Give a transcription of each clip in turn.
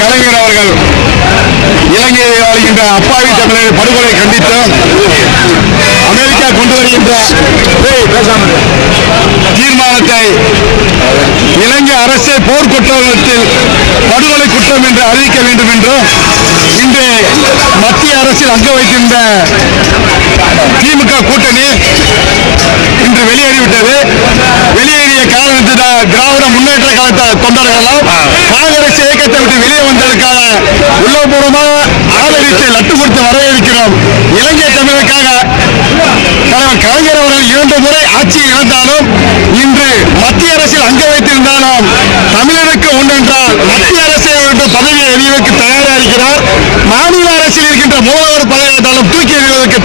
கலைஞர் அவர்கள் இலங்கையில் வாழ்கின்ற அப்பாவி தமிழர் படுகொலை கண்டித்து அமெரிக்கா கொண்டு வருகின்ற தீர்மானத்தை இலங்கை அரசை போர் குற்றத்தில் படுகொலை குற்றம் என்று அறிவிக்க வேண்டும் என்றும் இன்று மத்திய அரசில் அங்க வைத்திருந்த திமுக கூட்டணி இன்று வெளியேறிவிட்டது. வெளியேறிய காரணத்தினால் திராவிட முன்னேற்ற கழக தொண்டர்களெல்லாம் காங்கிரஸ் இயக்கத்தை விட்டு வெளியே வந்ததற்காக உள்ளபூர்வமாக ஆதரித்து லட்டு கொடுத்து வரவேற்கிறோம். இலங்கை தமிழருக்காக தலைவர் கலைஞர் அவர்கள் 2 முறை ஆட்சி இழந்தாலும் இன்று மத்திய அரசில் அங்க வைத்திருந்தாலும் தமிழருக்கு ஒன்றென்றால் மத்திய அரசை பதவியை எறிவதற்கு தயாராக இருக்கிறார். மாநில அரசில் இருக்கின்ற முதல்வர் பதவியாலும் தூக்கி எறிவதற்கு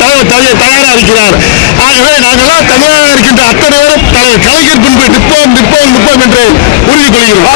தயாராக இருக்கிறார். ஆகவே நாங்கள்லாம் தமிழக இருக்கின்ற அத்தனை பேரும் தலைவர் கலைஞர் பின்பு நிற்போம் என்று உறுதி கொள்கிறோம்.